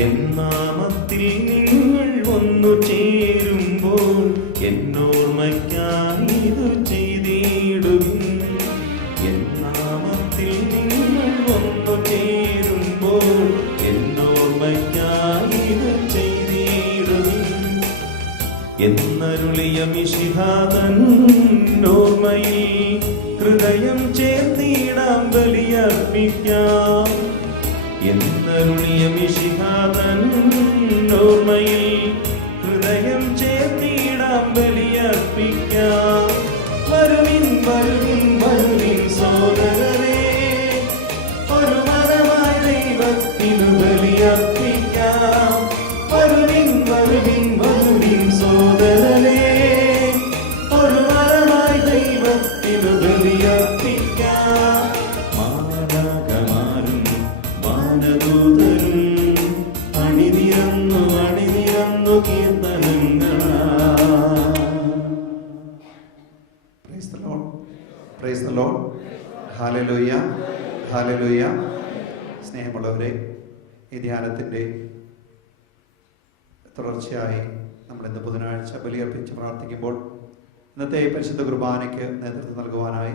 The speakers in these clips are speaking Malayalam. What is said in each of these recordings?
എന്നാമത്തിൽ നിങ്ങൾ ഒന്നു ചേരുമ്പോൾ എന്നോർമ്മയ്ക്കായി ഇത് ചെയ്തിടുവിൻ. എന്നാമത്തിൽ നിങ്ങൾ ഒന്നു ചേരുമ്പോൾ എന്നോർമ്മയ്ക്കായി ഇത് ചെയ്തിടുവിൻ. എന്നരുളിയ മിശിഹാതൻ ഓർമ്മയിൽ ഹൃദയം ചേർത്തിടാം ബലിയർപ്പിക്കാം. എന്നരുളിയ മിശിഹാതൻ ഓർമ്മയിൽ ഹൃദയം ചേർത്തിടാം ബലിയർപ്പിക്കാം. വരുവിൻ വരുവിൻ വരുവിൻ സോദരരേ, ഒരു മരമായി ദൈവത്തിനു ബലിയർപ്പിക്കാം. വരുവിൻ വരുവിൻ വരുവിൻ സോദരരേ, ഒരു മരമായി ദൈവത്തിനു ബലിയർപ്പിക്കാം. മാലാഖമാരും വാനദൂതരും അണിനിരന്നു അണിനിരന്നു കീർത്തനങ്ങളാ. Praise the Lord. Hallelujah, hallelujah. സ്നേഹമുള്ളവരെ, ഈ ധ്യാനത്തിൻ്റെ തുടർച്ചയായി നമ്മൾ ഇന്ന് ബുധനാഴ്ച ബലിയർപ്പിച്ച് പ്രാർത്ഥിക്കുമ്പോൾ ഇന്നത്തെ പരിശുദ്ധ കുർബാനയ്ക്ക് നേതൃത്വം നൽകുവാനായി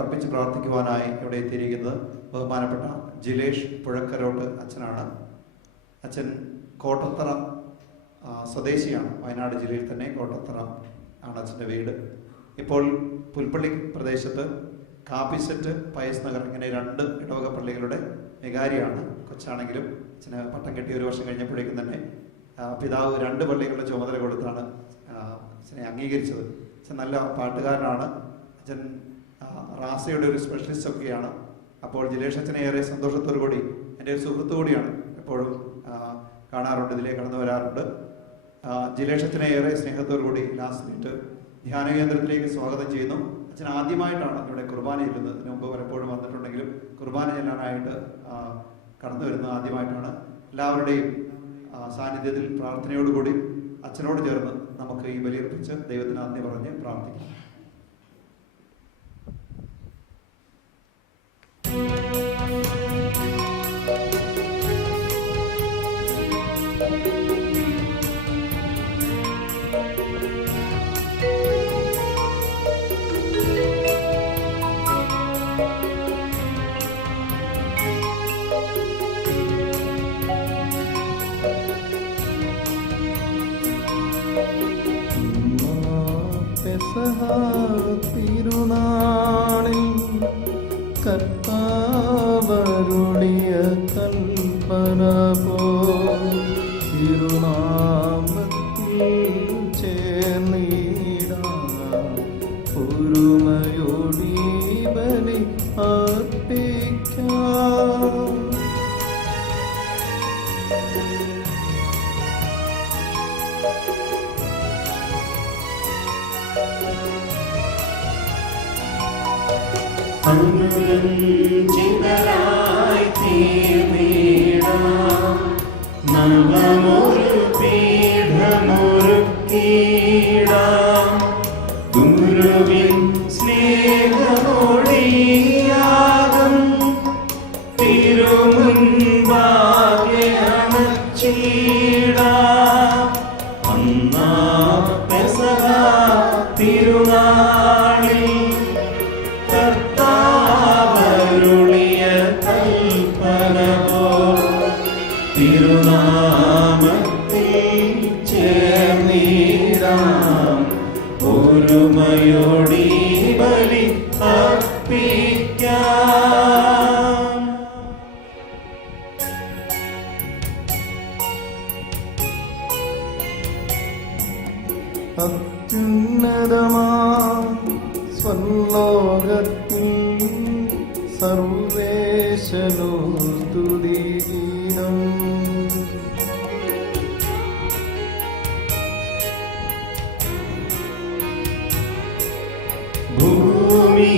അർപ്പിച്ച് പ്രാർത്ഥിക്കുവാനായി ഇവിടെ എത്തിയിരിക്കുന്നത് ബഹുമാനപ്പെട്ട ജിലേഷ് പുഴക്കരോട്ട് അച്ഛനാണ്. അച്ഛൻ കോട്ടത്തറ സ്വദേശിയാണ്. വയനാട് ജില്ലയിൽ തന്നെ കോട്ടത്തറ ആണ് അച്ഛൻ്റെ വീട്. ഇപ്പോൾ പുൽപ്പള്ളി പ്രദേശത്ത് കാപ്പിസെറ്റ്, പയസ് നഗർ, ഇങ്ങനെ 2 ഇടവക പള്ളികളുടെ വികാരിയാണ്. കൊച്ചാണെങ്കിലും അച്ഛന് പട്ടം കെട്ടി 1 വർഷം കഴിഞ്ഞപ്പോഴേക്കും തന്നെ പിതാവ് 2 പള്ളികളുടെ ചുമതല കൊടുത്താണ് അച്ഛനെ അംഗീകരിച്ചത്. അച്ഛൻ നല്ല പാട്ടുകാരനാണ്. അച്ഛൻ റാസയുടെ ഒരു സ്പെഷ്യലിസ്റ്റ് ഒക്കെയാണ്. അപ്പോൾ ജിലേഷ് അച്ഛനെ ഏറെ സന്തോഷത്തോടു കൂടി, എൻ്റെ ഒരു സുഹൃത്തു കൂടിയാണ്, എപ്പോഴും കാണാറുണ്ട്, ഇതിലേക്ക് കടന്നു വരാറുണ്ട്. ജിലേഷ് അച്ഛനെ ഏറെ സ്നേഹത്തോടു കൂടി ലാസ്റ്റ് മിനിറ്റ് ധ്യാന കേന്ദ്രത്തിലേക്ക് സ്വാഗതം ചെയ്യുന്നു. അച്ഛൻ ആദ്യമായിട്ടാണ് ഇവിടെ കുർബാന ചെല്ലുന്നത്. ഇതിനു മുമ്പ് പലപ്പോഴും വന്നിട്ടുണ്ടെങ്കിലും കുർബാന ചെല്ലാനായിട്ട് കടന്നു വരുന്നത് ആദ്യമായിട്ടാണ്. എല്ലാവരുടെയും സാന്നിധ്യത്തിൽ പ്രാർത്ഥനയോടുകൂടി അച്ഛനോട് ചേർന്ന് നമുക്ക് ഈ ബലിയർപ്പിച്ച് ദൈവത്തിന് നന്ദി പറഞ്ഞ് പ്രാർത്ഥിക്കാം. തിരുനാളിൽ കർത്താവരുളിയ കൽപ്പന പോൽ തിരുനാമത്തിൽ ചേർന്നിടാം. ഒരുമയോടി ബലി അർപ്പിക്കാം. അനുരഞ്ജിതരായി തീർന്നിടാം. നവമൊരു പീഠമൊരുക്കിടാം. ഗുരുവിൻ സ്നേഹമൊഴിയാകം തിരുമുൻപാകെ അണച്ചിടാം. അന്നാ പെസഹ തിരുനാളിൽ കർത്താവരുളിയ കൽപ്പന പോൽ തിരുനാമത്തിൽ ചേർന്നിടാം. ഒരുമയോടി ബലി അർപ്പിക്കാം. അത്യുന്നതമാ സ്വലോകത്തിൽ സർവേശനോ സ്തുതിഗീതം.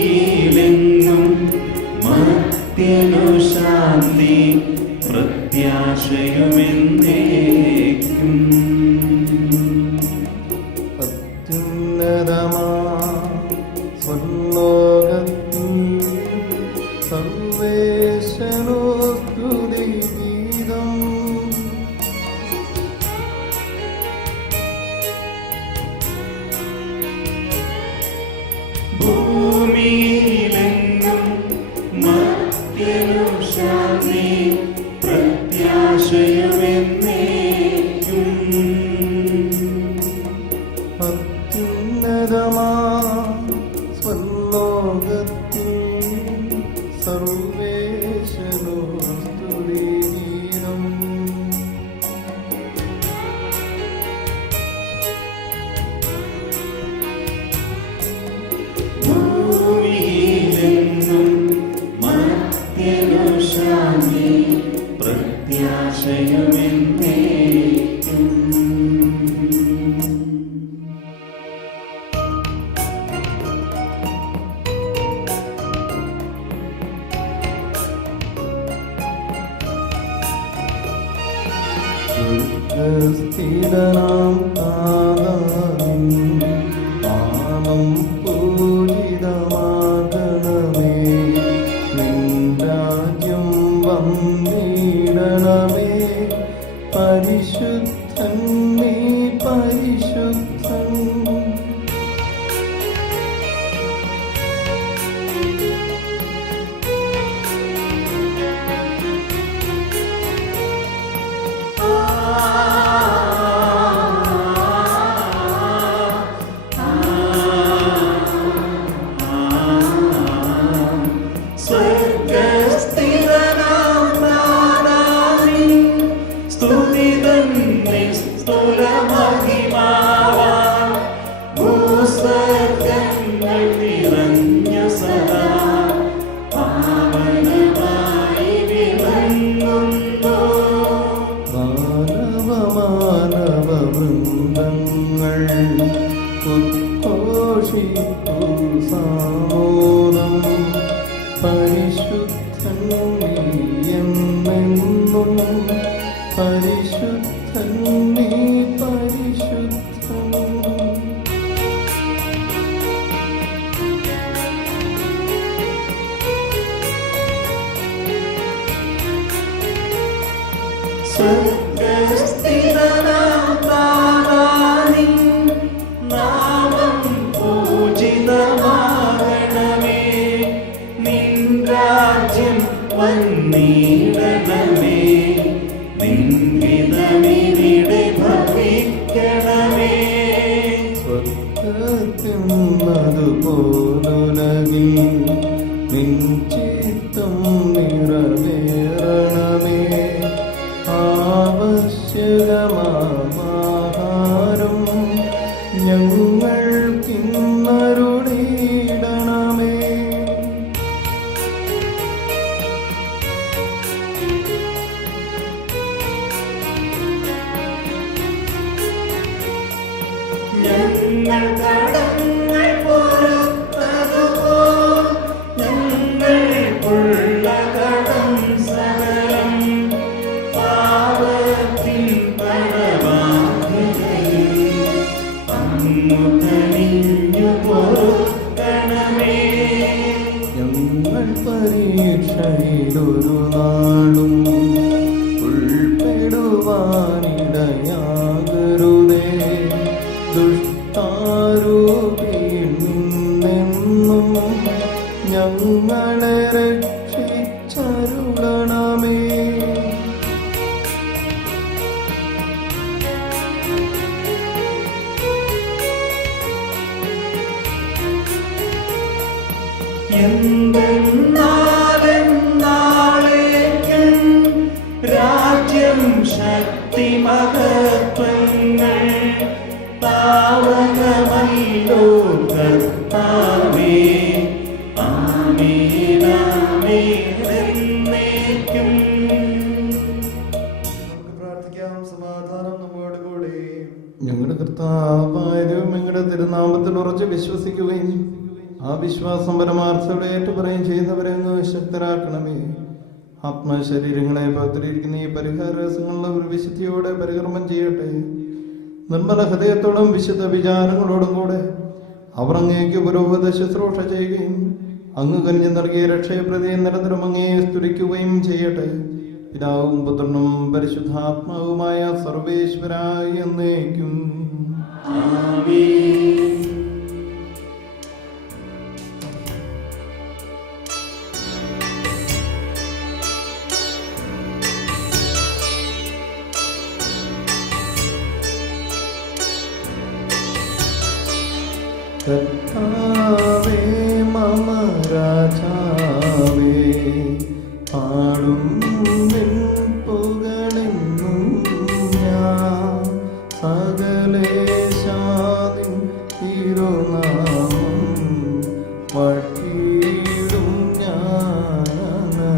ഭൂമിയിലെങ്ങും മർത്യനു ശാന്തി പ്രത്യാശയുമെന്നേക്കും. അത്യുന്നതമാ സ്വലോകത്തിൽ സർവേശനോ സ്തുതിഗീതം. പ്രത്യാശയുമെന്നേക്കും. അത്യുന്നതമാ സ്വലോകത്തിൽ സർവേശനോ സ്തുതിഗീതം. ഭൂമിയിലെങ്ങും മർത്യനു ശാന്തി പ്രത്യാശയുമെന്നേക്കും. സ്വർഗസ്ഥിതനാം താതാവിൻ നാമം പൂജിതമാകണമേ. നിൻ രാജ്യം വന്നിടണമേ. പരിശുദ്ധൻ നീ പരിശുദ്ധൻ. സ്വർഗസ്ഥിതനാം നാഥാവിൻ സ്തുതിതൻ നിസ്തുലമഹിമാവാൻ ഭൂസ്വർഗങ്ങൾ നിറഞ്ഞു സദാ പാവനമായി വിളങ്ങുന്നു. മാനവ വൃന്ദങ്ങൾ ഉദ്ഘോഷിപ്പു സാമോദം. പരിശുദ്ധൻ നീയെന്നെന്നും പരിശുദ്ധൻ നീ പരിശുദ്ധൻ. സ്വർഗസ്ഥിതനാം താതാവിൻ നാമം പൂജിതമാകണമേ. നിൻ രാജ്യം വന്നിടണമേ. നിൻ ഹിതമിവിടെ ഭവിക്കണമേ. സ്വർഗത്തിന്നതുപോലുലകിൽ നിൻ ചിത്തം നിറവേറണമേ. ആവശ്യകമാഹാരം ഞങ്ങൾക്കിന്നരുളിയിടണമേ. ഞങ്ങൾ കടങ്ങൾ പൊറുത്തതുപോൽ ഞങ്ങൾക്കുള്ള കടം സകലം പാപത്തിൻ കടബാധ്യതയിൽ അങ്ങു കനിഞ്ഞു പൊറുക്കണമേ. ഞങ്ങൾ പരീക്ഷയിലൊരു നാളും ഉൾപ്പെടുവാനിടയാകരുതേ. ദുഷ്ടാരൂപിയിൽ നിന്നെന്നും ഞങ്ങളെ രക്ഷിച്ചരുളണമേ. എന്തെന്നാലെന്നാളേക്കും രാജ്യം ശക്തി മഹത്വങ്ങൾ പാവനമല്ലോ കർത്താവേ. ആമേൻ ആമേൻ എന്നേക്കും. നമുക്ക് പ്രാർത്ഥിക്കാം. സമാധാനം നമ്മോട് കൂടെ. ഞങ്ങളുടെ കർത്താവായ ദൈവം ഞങ്ങളുടെ തിരുനാമത്തിൽ ഉറച്ച് വിശ്വസിക്കുകയും ആ വിശ്വാസം പരമാർത്ഥത്തോടെ ഏറ്റുപറയുകയും ചെയ്യുന്നവരെ അങ്ങ് ശക്തരാക്കണമേ. ആത്മശരീരങ്ങളെ ഭക്തരിയിരിക്കുന്ന ഈ പരിഹാര രസങ്ങളുടെ ഒരു വിശുദ്ധിയോടെ പരികർമ്മം ചെയ്യട്ടെ. നിർമ്മല ഹൃദയത്തോടും വിശുദ്ധ വിചാരങ്ങളോടും കൂടെ അവർ അങ്ങേക്ക് പുരോഹിത ശുശ്രൂഷ ചെയ്യുകയും അങ്ങ് കനിഞ്ഞു നൽകിയ രക്ഷയെ പ്രതി നിരന്തരം അങ്ങയെ സ്തുതിക്കുകയും ചെയ്യട്ടെ. പിതാവും പുത്രനും പരിശുദ്ധാത്മാവുമായ സർവേശ്വരായി എന്നേക്കും. ആമേൻ. കർത്താവേ മമ രാജാവേ, പാടും നിൻ പുകഴെന്നും ഞാൻ. സകലേശാദിൻ തിരുനാമം വട്ടിയിടും ഞാനവരതം.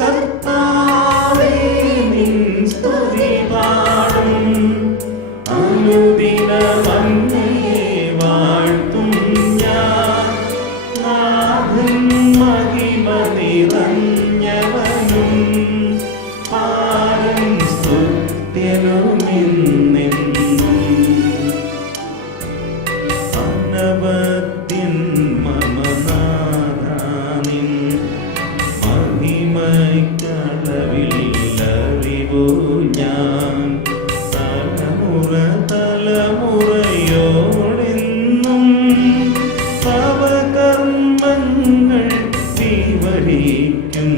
കർത്താവേ നിൻ സ്തുതി പാടും, അനുദിനമങ്ങേ വാഴ്ത്തും ഞാൻ. നാഥൻ മഹിമ നിറഞ്ഞവനും പാരം സ്തുത്യനുമെന്നെന്നും. അനവദ്യൻ മമ നാഥാ നിൻ മഹിമയ്ക്കളവില്ലറിവു ഞാൻ. തലമുറ തലമുറയോടെന്നും തവ കർമ്മങ്ങൾ വിവരിക്കും.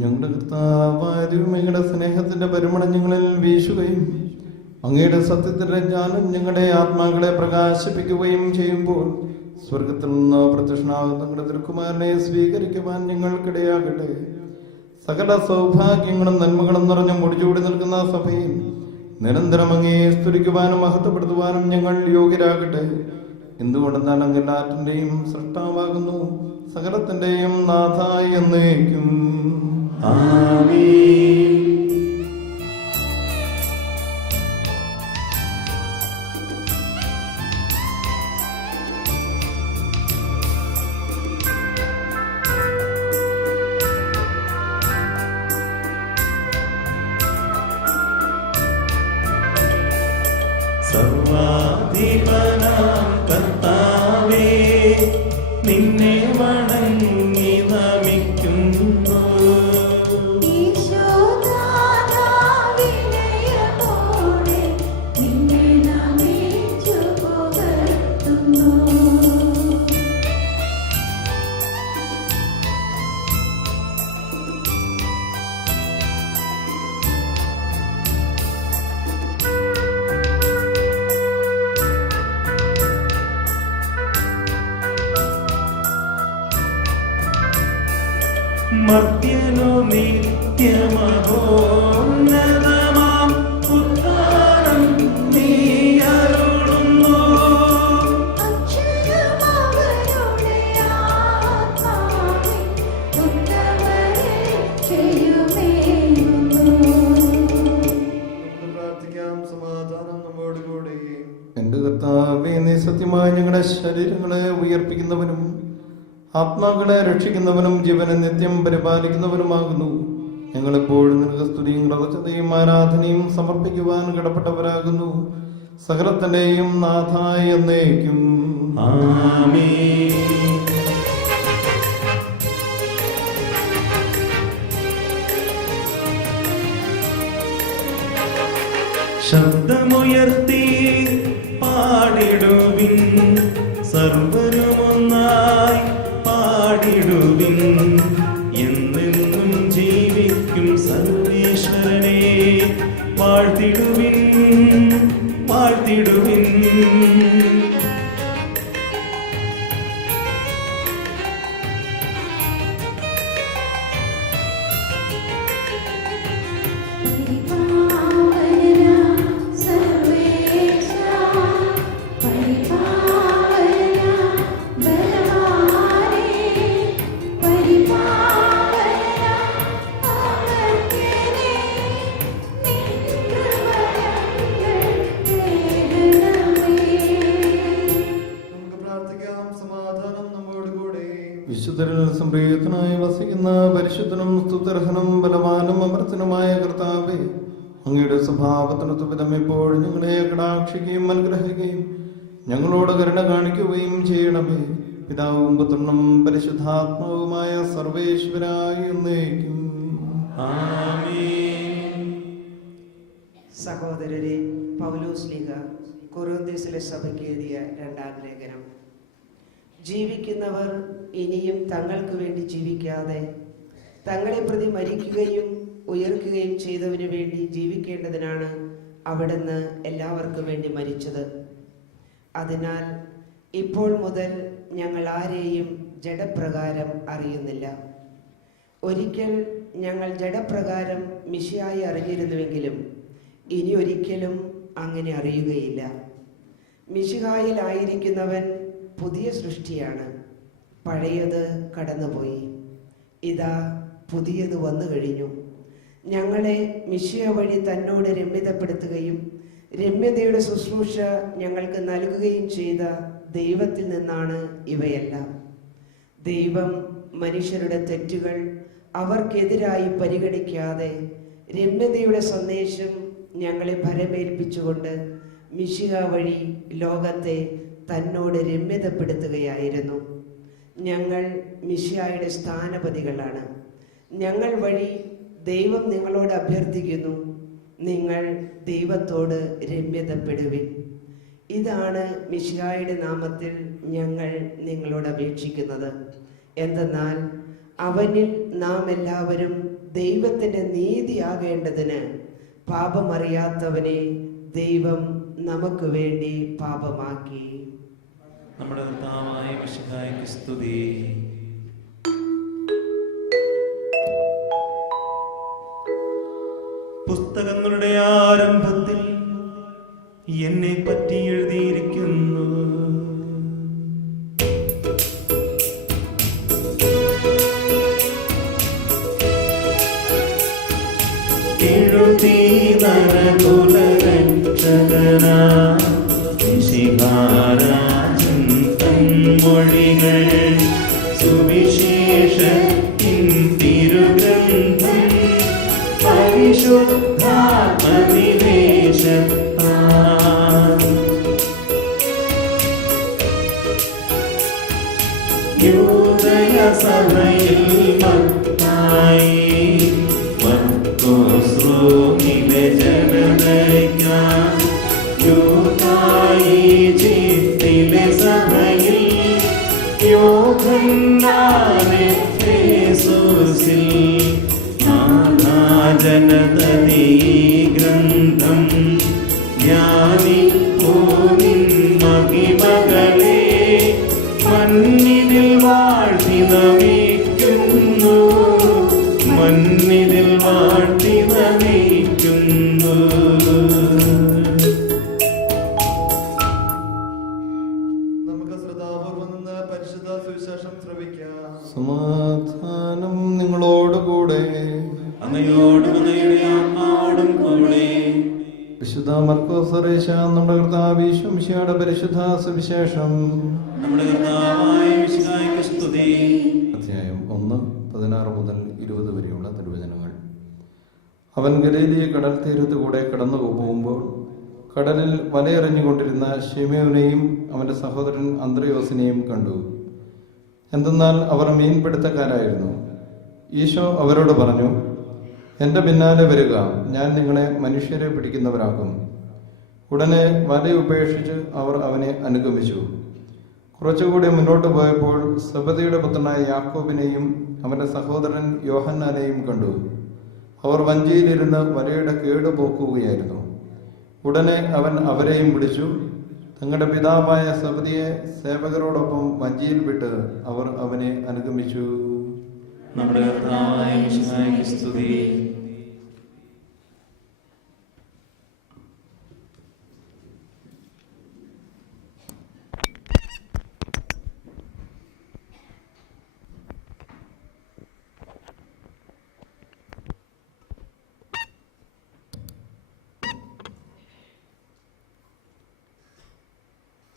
ഞങ്ങളുടെ കർത്താവാരും ഞങ്ങളുടെ സ്നേഹത്തിന്റെ പരിമളം ഞങ്ങളിൽ വീശുകയും അങ്ങയുടെ സത്യത്തിന്റെ ജ്ഞാനം ഞങ്ങളുടെ ആത്മാക്കളെ പ്രകാശിപ്പിക്കുകയും ചെയ്യുമ്പോൾ സ്വർഗത്തിൽ നിന്ന് പ്രത്യക്ഷനാകുന്ന ഞങ്ങളുടെ തിരുക്കുമാരനെ സ്വീകരിക്കുവാൻ ഞങ്ങൾക്കിടയാകട്ടെ. സകല സൗഭാഗ്യങ്ങളും നന്മകളും നിറഞ്ഞ് മുടിചൂടി നിൽക്കുന്ന സഭയിൽ നിരന്തരം അങ്ങയെ സ്തുതിക്കുവാനും മഹത്വപ്പെടുത്തുവാനും ഞങ്ങൾ യോഗ്യരാകട്ടെ. എന്തുകൊണ്ടെന്നാൽ അങ്ങ് എല്ലാറ്റിന്റെയും സൃഷ്ടാവാകുന്നു, സകലത്തിന്റെയും നാഥായി എന്നേക്കും. ആമേൻ. സർവാധിപനാം കർത്താവേ, നിന്നെ വണങ്ങി നമിക്കുന്നു. മർത്യനു നിത്യമഹോന്നതമാം ഉദ്ധാരം നീ അരുളുന്നു. പ്രാർത്ഥിക്കാം. സമാധാനം നമ്മോടുകൂടെ. എന്റെ കർത്താവേ, നീ സത്യമായി ഞങ്ങളുടെ ശരീരങ്ങളെ ഉയർപ്പിക്കുന്നവനും ആത്മാക്കളെ രക്ഷിക്കുന്നവനും ജീവനെ നിത്യം പരിപാലിക്കുന്നവനുമാകുന്നു. ഞങ്ങളെപ്പോഴും നിനക്ക് സ്തുതിയും കൃതജ്ഞതയും ആരാധനയും സമർപ്പിക്കുവാൻ കടപ്പെട്ടവരാകുന്നു. സകലത്തിന്റെയും നാഥായി എന്നേക്കും. ആമേൻ. ശബ്ദമുയർത്തി പാടിടുവിൻ, സർവനുമൊന്നായി പാടിടുവിൻ. എന്നെന്നും ജീവിക്കും സർവേശ്വരനെ വാഴ്ത്തിടുവിൻ, വാഴ്ത്തിടുവിൻ. വിശുദ്ധരിൽ സംപ്രീതനായി വസിക്കുന്ന പരിശുദ്ധനും സ്തുത്യർഹനും ബലവാനും അമർത്തനുമായ കർത്താവേ, അങ്ങയുടെ സ്വഭാവത്തിനൊത്തു വിധം എപ്പോഴും ഞങ്ങളെ കടാക്ഷിക്കുകയും അനുഗ്രഹിക്കുകയും ഞങ്ങളോട് കരുണ കാണിക്കുകയും ചെയ്യണമേ. പിതാവും പുത്രനും പരിശുദ്ധാത്മാവുമായ സർവേശ്വരായി എന്നേക്കും. ആമേൻ. സഹോദരരെ, പൗലോസ് ലീഗ കൊരിന്ത്യസിലെ സഭയ്ക്ക് എഴുതിയ രണ്ടാം ലേഖനം. ജീവിക്കുന്നവർ ഇനിയും തങ്ങൾക്ക് വേണ്ടി ജീവിക്കാതെ തങ്ങളെ പ്രതി മരിക്കുകയും ഉയർക്കുകയും ചെയ്തവന് വേണ്ടി ജീവിക്കേണ്ടതിനാണ് അവിടുന്ന് എല്ലാവർക്കും വേണ്ടി മരിച്ചത്. അതിനാൽ ഇപ്പോൾ മുതൽ ഞങ്ങൾ ആരെയും ജഡപ്രകാരം അറിയുന്നില്ല. ഒരിക്കൽ ഞങ്ങൾ ജഡപ്രകാരം മിശിഹായെ അറിഞ്ഞിരുന്നുവെങ്കിലും ഇനി ഒരിക്കലും അങ്ങനെ അറിയുകയില്ല. മിശിഹായിലായിരിക്കുന്നവൻ പുതിയ സൃഷ്ടിയാണ്. പഴയത് കടന്നുപോയി, ഇതാ പുതിയത് വന്നു കഴിഞ്ഞു. ഞങ്ങളെ മിശിഹ വഴി തന്നോട് രമ്യതപ്പെടുത്തുകയും രമ്യതയുടെ ശുശ്രൂഷ ഞങ്ങൾക്ക് നൽകുകയും ചെയ്ത ദൈവത്തിൽ നിന്നാണ് ഇവയെല്ലാം. ദൈവം മനുഷ്യരുടെ തെറ്റുകൾ അവർക്കെതിരായി പരിഗണിക്കാതെ രമ്യതയുടെ സന്ദേശം ഞങ്ങളെ ഭരമേൽപ്പിച്ചുകൊണ്ട് മിശിഹ വഴി ലോകത്തെ തന്നോട് രമ്യതപ്പെടുത്തുകയായിരുന്നു. ഞങ്ങൾ മിശിഹായുടെ സ്ഥാനപതികളാണ്. ഞങ്ങൾ വഴി ദൈവം നിങ്ങളോട് അഭ്യർത്ഥിക്കുന്നു, നിങ്ങൾ ദൈവത്തോട് രമ്യതപ്പെടുവിൻ. ഇതാണ് മിശിഹായുടെ നാമത്തിൽ ഞങ്ങൾ നിങ്ങളോട് അപേക്ഷിക്കുന്നത്. എന്തെന്നാൽ അവനിൽ നാം എല്ലാവരും ദൈവത്തിൻ്റെ നീതിയാകേണ്ടതിന് പാപമറിയാത്തവനെ ദൈവം നമുക്ക് വേണ്ടി പാപമാക്കി. നമ്മുടെ കർത്താവായ മിശിഹായ്ക്ക് സ്തുതി. പുസ്തകങ്ങളുടെ ആരംഭത്തിൽ എന്നെ പറ്റി എഴുതിയിരിക്കുന്നു. എഴുതി നരകുലരക്ഷകനാ മിശിഹാരാജൻ തൻ മൊഴികൾ സുവിശേഷത്തിൻ തിരുഗ്രന്ഥം പരിശുദ്ധാത്മനിവേശത്താൽ യൂദയ സഭയിൽ മത്തായി മർക്കോസ്രോമിലെ ജനതയ്ക്കാൻ യൂദായി ഈജിപ്തിലെ സഭയിൽ യോഹന്നാനെ എഫേസോസിൽ ജനതീ ഗ്രന്ഥം ജ്ഞാനിപ്പോനിൻ മഹിമകളെ മന്നിതിൽ വാഴ്ത്തി നമിക്കുന്നു, മന്നിതിൽ വാഴ്ത്തി നമിക്കുന്നു. നമുക്ക് ശ്രദ്ധാപൂർവം നിന്ന് പരിശുദ്ധ സുവിശേഷം ശ്രവിക്കാം. സമാധാനം നിങ്ങളോടുകൂടെ. അങ്ങയോടും അങ്ങയുടെ ആത്മാവോടും കൂടെ. വിശുദ്ധ മർക്കോസ് അറിയിച്ച നമ്മുടെ കർത്താവ് ഈശോ മിശിഹായുടെ പരിശുദ്ധ സുവിശേഷം. നമ്മുടെ കർത്താവായ മിശിഹായ്ക്ക് സ്തുതി. അധ്യായം 1:16 മുതൽ 20 വരെയുള്ള തിരുവചനങ്ങൾ. അവൻ ഗലീലിയ കടൽ തീരത്ത് കൂടെ കടന്നു പോകുമ്പോൾ കടലിൽ വലയെറിഞ്ഞുകൊണ്ടിരുന്ന ശിമയോനെയും അവന്റെ സഹോദരൻ അന്ത്രയോസിനെയും കണ്ടു. എന്തെന്നാൽ അവർ മീൻപിടുത്തക്കാരായിരുന്നു. ഈശോ അവരോട് പറഞ്ഞു, എൻ്റെ പിന്നാലെ വരിക, ഞാൻ നിങ്ങളെ മനുഷ്യരെ പിടിക്കുന്നവരാക്കും. ഉടനെ വല ഉപേക്ഷിച്ച് അവർ അവനെ അനുഗമിച്ചു. കുറച്ചുകൂടി മുന്നോട്ട് പോയപ്പോൾ സെബദിയുടെ പുത്രനായ യാക്കോബിനെയും അവന്റെ സഹോദരൻ യോഹന്നാനെയും കണ്ടു. അവർ വഞ്ചിയിലിരുന്ന് വലയുടെ കേട് പോക്കുകയായിരുന്നു. ഉടനെ അവൻ അവരെയും വിളിച്ചു. തങ്ങളുടെ പിതാവായ സെബദിയെ സേവകരോടൊപ്പം വഞ്ചിയിൽ വിട്ട് അവർ അവനെ അനുഗമിച്ചു. നമ്മുടെ കർത്താവായ മിശിഹായ്ക്ക് സ്തുതി.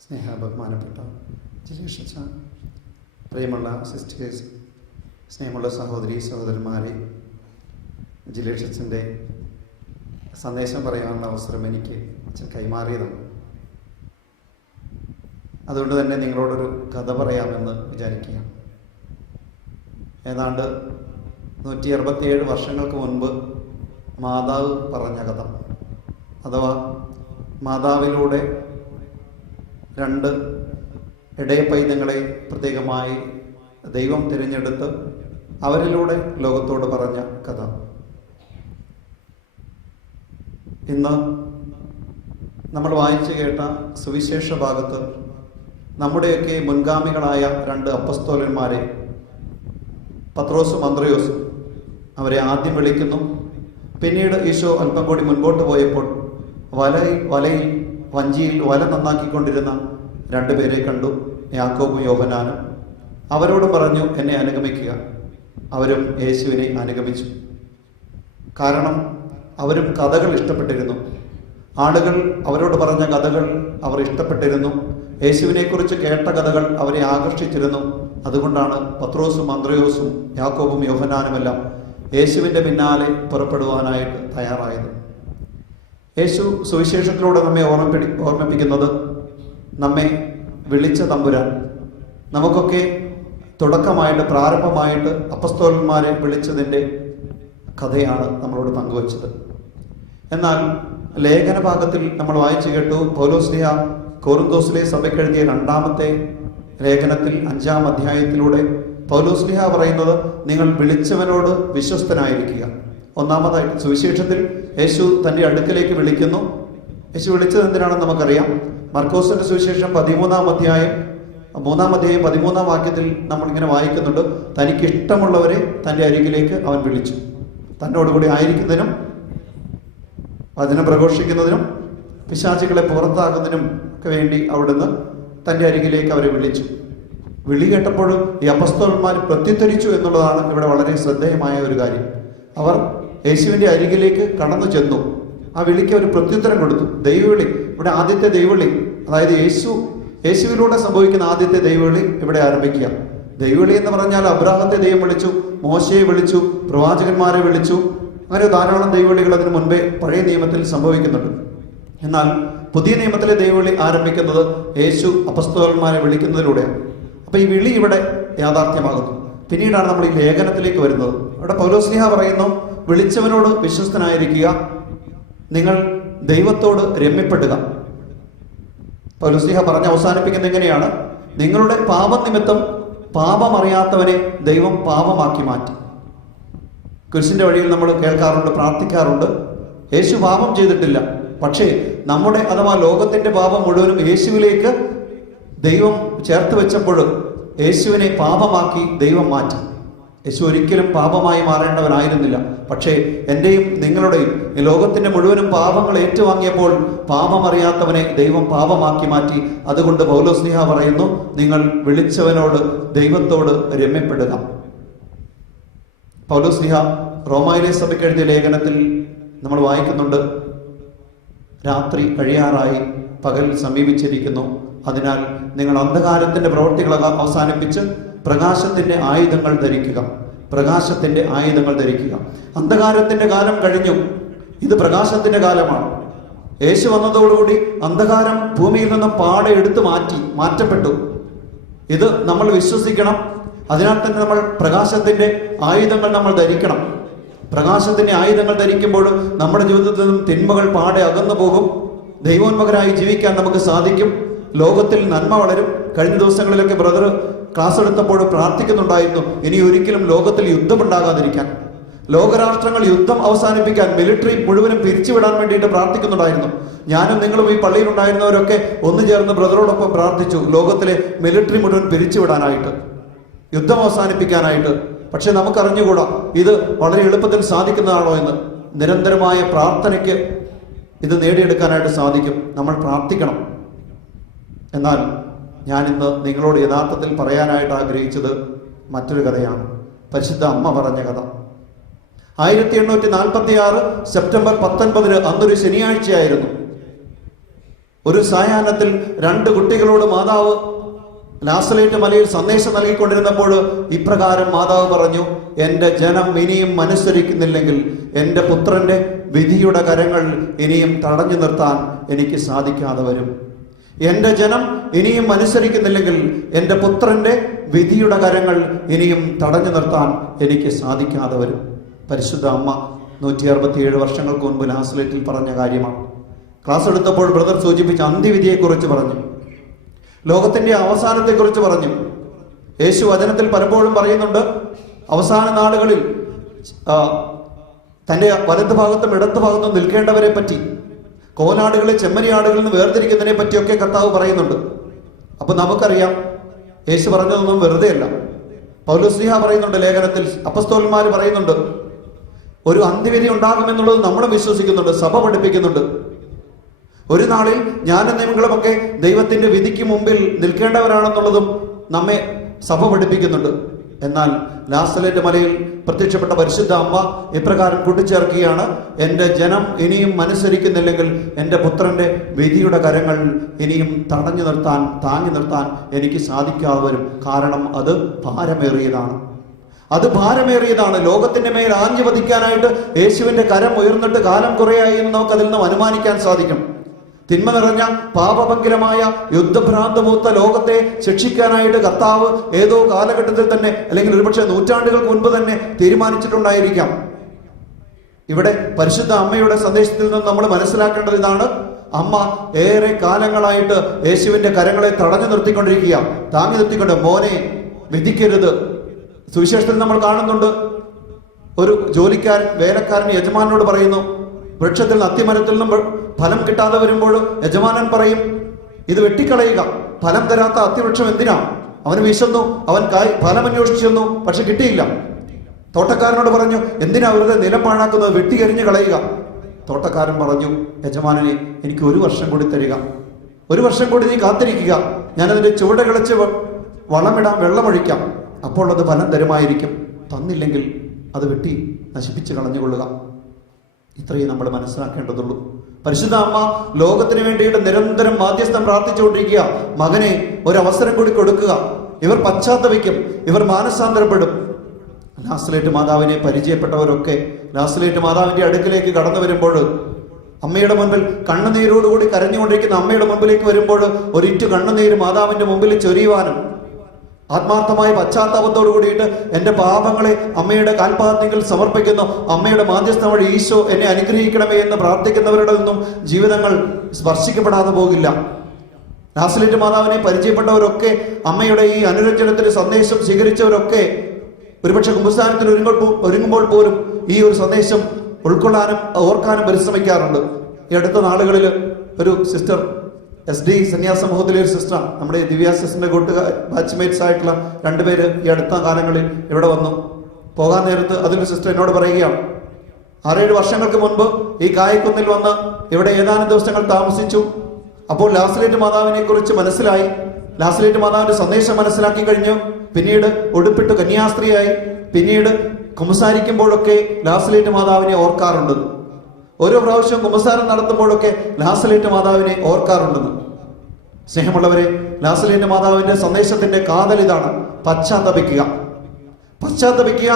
സ്നേഹ ബഹുമാനപ്പെട്ട ജിലേഷ, പ്രിയമുള്ള സിസ്റ്റേഴ്സ്, സ്നേഹമുള്ള സഹോദരി സഹോദരന്മാരെ, ജിലേഷൻ്റെ സന്ദേശം പറയാനുള്ള അവസരം എനിക്ക് അച്ഛൻ കൈമാറിയതാണ്. അതുകൊണ്ട് തന്നെ നിങ്ങളോടൊരു കഥ പറയാമെന്ന് വിചാരിക്കുകയാണ്. ഏതാണ്ട് 167 വർഷങ്ങൾക്ക് മുൻപ് മാതാവ് പറഞ്ഞ കഥ, അഥവാ മാതാവിലൂടെ 2 ഇടയപ്പൈതങ്ങളെ പ്രത്യേകമായി ദൈവം തിരഞ്ഞെടുത്ത് അവരിലൂടെ ലോകത്തോട് പറഞ്ഞ കഥ. ഇന്ന് നമ്മൾ വായിച്ചു കേട്ട സുവിശേഷ ഭാഗത്ത് നമ്മുടെയൊക്കെ മുൻഗാമികളായ 2 അപ്പസ്തോലന്മാരെ, പത്രോസും അന്ത്രയോസും, അവരെ ആദ്യം വിളിക്കുന്നു. പിന്നീട് ഈശോ അല്പം കൂടി മുൻപോട്ട് പോയപ്പോൾ വലയിൽ വഞ്ചിയിൽ വല നന്നാക്കിക്കൊണ്ടിരുന്ന 2 പേരെ കണ്ടു, യാക്കോബും യോഹന്നാനും. അവരോട് പറഞ്ഞു, എന്നെ അനുഗമിക്കുക. അവരും യേശുവിനെ അനുഗമിച്ചു. കാരണം അവരും കഥകൾ ഇഷ്ടപ്പെട്ടിരുന്നു. ആളുകൾ അവരോട് പറഞ്ഞ കഥകൾ അവർ ഇഷ്ടപ്പെട്ടിരുന്നു. യേശുവിനെക്കുറിച്ച് കേട്ട കഥകൾ അവരെ ആകർഷിച്ചിരുന്നു. അതുകൊണ്ടാണ് പത്രോസും അന്ത്രയോസും യാക്കോബും യോഹന്നാനുമെല്ലാം യേശുവിൻ്റെ പിന്നാലെ പുറപ്പെടുവാനായിട്ട് തയ്യാറായത്. യേശു സുവിശേഷത്തിലൂടെ നമ്മെ ഓർമ്മിപ്പിക്കുന്നത്, നമ്മെ വിളിച്ച തമ്പുരാൻ നമുക്കൊക്കെ തുടക്കമായിട്ട് പ്രാരംഭമായിട്ട് അപ്പസ്തോലന്മാരെ വിളിച്ചതിൻ്റെ കഥയാണ് നമ്മളോട് പങ്കുവച്ചത്. എന്നാൽ ലേഖന ഭാഗത്തിൽ നമ്മൾ വായിച്ചു കേട്ടു, പൗലോസ്ലീഹ കൊറിന്തോസിലെ സഭയ്ക്കെഴുതിയ 2-ാമത്തെ ലേഖനത്തിൽ 5-ാം അധ്യായത്തിലൂടെ പൗലോസ്ലീഹ പറയുന്നത്, നിങ്ങൾ വിളിച്ചവനോട് വിശ്വസ്തനായിരിക്കുക. ഒന്നാമതായിട്ട് സുവിശേഷത്തിൽ യേശു തൻ്റെ അടുക്കലേക്ക് വിളിക്കുന്നു. യേശു വിളിച്ചത് എന്തിനാണെന്ന് നമുക്കറിയാം. മർക്കോസിന്റെ സുവിശേഷം 13-ാം അധ്യായം 13-ാം വാക്യത്തിൽ നമ്മൾ ഇങ്ങനെ വായിക്കുന്നുണ്ട്, തനിക്ക് ഇഷ്ടമുള്ളവരെ തൻ്റെ അരികിലേക്ക് അവൻ വിളിച്ചു. തന്നോടുകൂടി ആയിരിക്കുന്നതിനും വചനം പ്രഘോഷിക്കുന്നതിനും പിശാചുകളെ പുറത്താക്കുന്നതിനും ഒക്കെ വേണ്ടി അവിടുന്ന് തൻ്റെ അരികിലേക്ക് അവരെ വിളിച്ചു. വിളി കേട്ടപ്പോൾ ഈ അപ്പസ്തോലന്മാർ പ്രത്യുത്തരിച്ചു എന്നുള്ളതാണ് ഇവിടെ വളരെ ശ്രദ്ധേയമായ ഒരു കാര്യം. അവർ യേശുവിൻ്റെ അരികിലേക്ക് കടന്നു ചെന്നു. ആ വിളിക്ക് അവർ പ്രത്യുത്തരം കൊടുത്തു. ദൈവവിളി, ഇവിടെ ആദ്യത്തെ ദൈവവിളി, അതായത് യേശുവിലൂടെ സംഭവിക്കുന്ന ആദ്യത്തെ ദൈവവിളി ഇവിടെ ആരംഭിക്കുക. ദൈവവിളി എന്ന് പറഞ്ഞാൽ അബ്രാഹത്തെ ദൈവം വിളിച്ചു, മോശയെ വിളിച്ചു, പ്രവാചകന്മാരെ വിളിച്ചു. അങ്ങനെ ധാരാളം ദൈവവിളികൾ അതിന് മുൻപേ പഴയ നിയമത്തിൽ സംഭവിക്കുന്നുണ്ട്. എന്നാൽ പുതിയ നിയമത്തിലെ ദൈവവിളി ആരംഭിക്കുന്നത് യേശു അപ്പസ്തോലന്മാരെ വിളിക്കുന്നതിലൂടെയാണ്. അപ്പൊ ഈ വിളി ഇവിടെ യാഥാർത്ഥ്യമാകുന്നു. പിന്നീടാണ് നമ്മൾ ഈ ലേഖനത്തിലേക്ക് വരുന്നത്. അവിടെ പൗലോസ്ലീഹ പറയുന്നു, വിളിച്ചവനോട് വിശ്വസ്തനായിരിക്കുക, നിങ്ങൾ ദൈവത്തോട് രമ്യപ്പെടുക. പൗലോസ്ലീഹ പറഞ്ഞ് അവസാനിപ്പിക്കുന്നത് എങ്ങനെയാണ്? നിങ്ങളുടെ പാപനിമിത്തം പാപമറിയാത്തവനെ ദൈവം പാപമാക്കി മാറ്റി. കുരിശിന്റെ വഴിയിൽ നമ്മൾ കേൾക്കാറുണ്ട്, പ്രാർത്ഥിക്കാറുണ്ട്, യേശു പാപം ചെയ്തിട്ടില്ല. പക്ഷേ നമ്മുടെ അഥവാ ലോകത്തിന്റെ പാപം മുഴുവനും യേശുവിലേക്ക് ദൈവം ചേർത്ത് വെച്ചപ്പോൾ യേശുവിനെ പാപമാക്കി ദൈവം മാറ്റി. യേശു ഒരിക്കലും പാപമായി മാറേണ്ടവനായിരുന്നില്ല. പക്ഷേ എൻ്റെയും നിങ്ങളുടെയും ഈ ലോകത്തിന്റെ മുഴുവനും പാപങ്ങൾ ഏറ്റുവാങ്ങിയപ്പോൾ പാപമറിയാത്തവനെ ദൈവം പാപമാക്കി മാറ്റി. അതുകൊണ്ട് പൗലോസ്ലീഹ പറയുന്നു, നിങ്ങൾ വിളിച്ചവനോട് ദൈവത്തോട് രമ്യപ്പെടുക. പൗലോസ്ലീഹ റോമായിലെ സഭയ്ക്ക് എഴുതിയ ലേഖനത്തിൽ നമ്മൾ വായിക്കുന്നുണ്ട്, രാത്രി കഴിയാറായി, പകൽ സമീപിച്ചിരിക്കുന്നു. അതിനാൽ നിങ്ങൾ അന്ധകാരത്തിന്റെ പ്രവൃത്തികൾ അവസാനിപ്പിച്ച് പ്രകാശത്തിന്റെ ആയുധങ്ങൾ ധരിക്കുക. പ്രകാശത്തിന്റെ ആയുധങ്ങൾ ധരിക്കുക. അന്ധകാരത്തിന്റെ കാലം കഴിഞ്ഞു, ഇത് പ്രകാശത്തിന്റെ കാലമാണ്. യേശു വന്നതോടുകൂടി അന്ധകാരം ഭൂമിയിൽ നിന്നും പാടെ എടുത്തു മാറ്റപ്പെട്ടു. ഇത് നമ്മൾ വിശ്വസിക്കണം. അതിനാൽ തന്നെ നമ്മൾ പ്രകാശത്തിന്റെ ആയുധങ്ങൾ നമ്മൾ ധരിക്കണം. പ്രകാശത്തിന്റെ ആയുധങ്ങൾ ധരിക്കുമ്പോൾ നമ്മുടെ ജീവിതത്തിൽ നിന്നും തിന്മകൾ പാടെ അകന്നു പോകും. ദൈവോന്മുഖരായി ജീവിക്കാൻ നമുക്ക് സാധിക്കും. ലോകത്തിൽ നന്മ വളരും. കഴിഞ്ഞ ദിവസങ്ങളിലൊക്കെ ബ്രദർ ക്ലാസ് എടുത്തപ്പോൾ പ്രാർത്ഥിക്കുന്നുണ്ടായിരുന്നു, ഇനി ഒരിക്കലും ലോകത്തിൽ യുദ്ധമുണ്ടാകാതിരിക്കാൻ, ലോകരാഷ്ട്രങ്ങൾ യുദ്ധം അവസാനിപ്പിക്കാൻ, മിലിറ്ററി മുഴുവനും പിരിച്ചുവിടാൻ വേണ്ടിയിട്ട് പ്രാർത്ഥിക്കുന്നുണ്ടായിരുന്നു. ഞാനും നിങ്ങളും ഈ പള്ളിയിൽ ഉണ്ടായിരുന്നവരൊക്കെ ഒന്നു ചേർന്ന് ബ്രദറോടൊപ്പം പ്രാർത്ഥിച്ചു, ലോകത്തിലെ മിലിറ്ററി മുഴുവൻ പിരിച്ചുവിടാനായിട്ട്, യുദ്ധം അവസാനിപ്പിക്കാനായിട്ട്. പക്ഷെ നമുക്കറിഞ്ഞുകൂടാ ഇത് വളരെ എളുപ്പത്തിൽ സാധിക്കുന്നതാണോ എന്ന്. നിരന്തരമായ പ്രാർത്ഥനയ്ക്ക് ഇത് നേടിയെടുക്കാനായിട്ട് സാധിക്കും. നമ്മൾ പ്രാർത്ഥിക്കണം. എന്നാൽ ഞാനിന്ന് നിങ്ങളോട് യഥാർത്ഥത്തിൽ പറയാനായിട്ട് ആഗ്രഹിച്ചത് മറ്റൊരു കഥയാണ്. പരിശുദ്ധ അമ്മ പറഞ്ഞ കഥ. 1846 സെപ്റ്റംബർ 19 അന്നൊരു ശനിയാഴ്ചയായിരുന്നു. ഒരു സായാഹ്നത്തിൽ 2 കുട്ടികളോട് മാതാവ് നാസറേത്ത് മലയിൽ സന്ദേശം നൽകിക്കൊണ്ടിരുന്നപ്പോൾ ഇപ്രകാരം മാതാവ് പറഞ്ഞു, എൻ്റെ ജനം ഇനിയും അനുസരിക്കുന്നില്ലെങ്കിൽ എൻ്റെ പുത്രന്റെ വിധിയുടെ കരങ്ങൾ ഇനിയും തടഞ്ഞു നിർത്താൻ എനിക്ക് സാധിക്കാതെ വരും. എൻ്റെ ജനം ഇനിയും അനുസരിക്കുന്നില്ലെങ്കിൽ എൻ്റെ പുത്രന്റെ വിധിയുടെ കരങ്ങൾ ഇനിയും തടഞ്ഞു നിർത്താൻ എനിക്ക് സാധിക്കാതെ വരും. പരിശുദ്ധ അമ്മ 167 വർഷങ്ങൾക്ക് മുൻപ് നാസറേത്തിൽ പറഞ്ഞ കാര്യമാണ്. ക്ലാസ് എടുത്തപ്പോൾ ബ്രദർ സൂചിപ്പിച്ച അന്ത്യവിധിയെക്കുറിച്ച് പറഞ്ഞു, ലോകത്തിന്റെ അവസാനത്തെക്കുറിച്ച് പറഞ്ഞു. യേശു വചനത്തിൽ പലപ്പോഴും പറയുന്നുണ്ട്, അവസാന നാളുകളിൽ തൻ്റെ വലത് ഭാഗത്തും ഇടത്ത് ഭാഗത്തും നിൽക്കേണ്ടവരെ പറ്റി, കോലാടുകളെ ചെമ്മരിയാടുകളിൽ നിന്ന് വേർതിരിക്കുന്നതിനെ പറ്റിയൊക്കെ കർത്താവ് പറയുന്നുണ്ട്. അപ്പൊ നമുക്കറിയാം യേശു പറഞ്ഞതൊന്നും വെറുതെ അല്ല. പൗലോസ്ലീഹ പറയുന്നുണ്ട് ലേഖനത്തിൽ, അപ്പസ്തോലന്മാർ പറയുന്നുണ്ട്, ഒരു അന്ത്യവിധി ഉണ്ടാകുമെന്നുള്ളത് നമ്മളും വിശ്വസിക്കുന്നുണ്ട്, സഭ പഠിപ്പിക്കുന്നുണ്ട്. ഒരു നാളിൽ ഞാനും നിങ്ങളുമൊക്കെ ദൈവത്തിന്റെ വിധിക്ക് മുമ്പിൽ നിൽക്കേണ്ടവരാണെന്നുള്ളതും നമ്മെ സഭ പഠിപ്പിക്കുന്നുണ്ട്. എന്നാൽ ലാസലേറ്റ് മലയിൽ പ്രത്യക്ഷപ്പെട്ട പരിശുദ്ധ അമ്മ ഇപ്രകാരം കൂട്ടിച്ചേർക്കുകയാണ്, എൻ്റെ ജനം ഇനിയും അനുസരിക്കുന്നില്ലെങ്കിൽ എൻ്റെ പുത്രന്റെ വിധിയുടെ കരങ്ങൾ ഇനിയും തടഞ്ഞു നിർത്താൻ, താങ്ങി നിർത്താൻ എനിക്ക് സാധിക്കാതെ വരും. കാരണം അത് ഭാരമേറിയതാണ്. അത് ഭാരമേറിയതാണ്. ലോകത്തിന്റെ മേൽ ആഞ്ഞു പതിക്കാനായിട്ട് യേശുവിന്റെ കരം ഉയർന്നിട്ട് കാലം കുറയായി എന്ന് നമുക്ക് അതിൽ നിന്ന് അനുമാനിക്കാൻ സാധിക്കും. തിന്മ നിറഞ്ഞ പാപഭംഗിരമായ യുദ്ധഭ്രാന്തമൂത്ത ലോകത്തെ ശിക്ഷിക്കാനായിട്ട് കർത്താവ് ഏതോ കാലഘട്ടത്തിൽ തന്നെ, അല്ലെങ്കിൽ ഒരുപക്ഷെ നൂറ്റാണ്ടുകൾക്ക് മുൻപ് തന്നെ തീരുമാനിച്ചിട്ടുണ്ടായിരിക്കാം. ഇവിടെ പരിശുദ്ധ അമ്മയുടെ സന്ദേശത്തിൽ നിന്ന് നമ്മൾ മനസ്സിലാക്കേണ്ടത് ഇതാണ്: അമ്മ ഏറെ കാലങ്ങളായിട്ട് യേശുവിന്റെ കരങ്ങളെ തടഞ്ഞു നിർത്തിക്കൊണ്ടിരിക്കുക, താങ്ങി നിർത്തിക്കൊണ്ട്, മോനെ വിധിക്കരുത്. സുവിശേഷത്തിൽ നമ്മൾ കാണുന്നുണ്ട്, ഒരു ജോലിക്കാരൻ വേലക്കാരൻ യജമാനോട് പറയുന്നു, വൃക്ഷത്തിൽ നിന്ന്, അത്തിമരത്തിൽ നിന്നും ഫലം കിട്ടാതെ വരുമ്പോൾ യജമാനൻ പറയും, ഇത് വെട്ടിക്കളയുക, ഫലം തരാത്ത അത്തിവൃക്ഷം എന്തിനാ? അവന് വിശന്നു, അവൻ ഫലം അന്വേഷിച്ചു ചെന്നു, പക്ഷെ കിട്ടിയില്ല. തോട്ടക്കാരനോട് പറഞ്ഞു, എന്തിനാ വെറുതെ നിലം പാഴാക്കുന്നത്, വെട്ടി എറിഞ്ഞു കളയുക. തോട്ടക്കാരൻ പറഞ്ഞു, യജമാനനെ എനിക്ക് 1 വർഷം കൂടി തരിക, 1 വർഷം കൂടി നീ കാത്തിരിക്കുക, ഞാനതിന്റെ ചുവട് കിളച്ച് വളമിടാം, വെള്ളമൊഴിക്കാം, അപ്പോൾ അത് ഫലം തരുമായിരിക്കും. തന്നില്ലെങ്കിൽ അത് വെട്ടി നശിപ്പിച്ച് കളഞ്ഞുകൊള്ളുക. ഇത്രയും നമ്മൾ മനസ്സിലാക്കേണ്ടതുള്ളൂ. പരിശുദ്ധ അമ്മ ലോകത്തിന് വേണ്ടിയിട്ട് നിരന്തരം മാധ്യസ്ഥം പ്രാർത്ഥിച്ചുകൊണ്ടിരിക്കുക. മകനെ ഒരവസരം കൂടി കൊടുക്കുക, ഇവർ പശ്ചാത്തപിക്കും, ഇവർ മാനസാന്തരപ്പെടും. ലാസലേറ്റ് മാതാവിനെ പരിചയപ്പെട്ടവരൊക്കെ ലാസലേറ്റ് മാതാവിന്റെ അടുക്കിലേക്ക് കടന്നു വരുമ്പോൾ, അമ്മയുടെ മുൻപിൽ കണ്ണുനീരോടുകൂടി കരഞ്ഞുകൊണ്ടിരിക്കുന്ന അമ്മയുടെ മുമ്പിലേക്ക് വരുമ്പോൾ, ഒരിറ്റു കണ്ണുനീര് മാതാവിന്റെ മുമ്പിൽ ചൊരിയുവാനും, ആത്മാർത്ഥമായ പശ്ചാത്താപത്തോടു കൂടിയിട്ട് എൻ്റെ പാപങ്ങളെ അമ്മയുടെ കാൽപാദത്തിൽ സമർപ്പിക്കുന്നു, അമ്മയുടെ മാധ്യസ്ഥം വഴി ഈശോ എന്നെ അനുഗ്രഹിക്കണമേ എന്ന് പ്രാർത്ഥിക്കുന്നവരുടെ നിന്നും ജീവിതങ്ങൾ സ്പർശിക്കപ്പെടാതെ പോകില്ല. ലാസലേറ്റ് മാതാവിനെ പരിചയപ്പെട്ടവരൊക്കെ, അമ്മയുടെ ഈ അനുരഞ്ജനത്തിന് സന്ദേശം സ്വീകരിച്ചവരൊക്കെ ഒരുപക്ഷെ കുമ്പസാരത്തിന് ഒരുങ്ങുമ്പോൾ പോലും ഈ ഒരു സന്ദേശം ഉൾക്കൊള്ളാനും ഓർക്കാനും പരിശ്രമിക്കാറുണ്ട്. ഈ അടുത്ത നാളുകളിൽ ഒരു സിസ്റ്റർ, SD സന്യാസ സമൂഹത്തിലെ ഒരു സിസ്റ്ററാണ്, നമ്മുടെ ദിവ്യ സിസ്റ്ററിന്റെ കൂട്ടുകാർ, ബാച്ച്മേറ്റ്സ് ആയിട്ടുള്ള 2 പേര് ഈ അടുത്ത കാലങ്ങളിൽ ഇവിടെ വന്നു. പോകാൻ നേരത്ത് അതിലൊരു സിസ്റ്റർ എന്നോട് പറയുകയാണ്, 6-7 വർഷങ്ങൾക്ക് മുൻപ് ഈ കായക്കുന്നിൽ വന്ന് ഇവിടെ ഏതാനും ദിവസങ്ങൾ താമസിച്ചു. അപ്പോൾ ലാസലേറ്റ് മാതാവിനെ കുറിച്ച് മനസ്സിലായി, ലാസലേറ്റ് മാതാവിന്റെ സന്ദേശം മനസ്സിലാക്കി കഴിഞ്ഞു. പിന്നീട് ഉടുപ്പിട്ട് കന്യാസ്ത്രീയായി. പിന്നീട് കുമ്പസാരിക്കുമ്പോഴൊക്കെ ലാസലേറ്റ് മാതാവിനെ ഓർക്കാറുണ്ട്. ഓരോ പ്രാവശ്യം കുമ്പസാരം നടത്തുമ്പോഴൊക്കെ ലാസലേറ്റ് മാതാവിനെ ഓർക്കാറുണ്ടെന്ന്. സ്നേഹമുള്ളവരെ, ലാസലേറ്റ് മാതാവിന്റെ സന്ദേശത്തിന്റെ കാതൽ ഇതാണ്: പശ്ചാത്തപിക്കുക, പശ്ചാത്തപിക്കുക,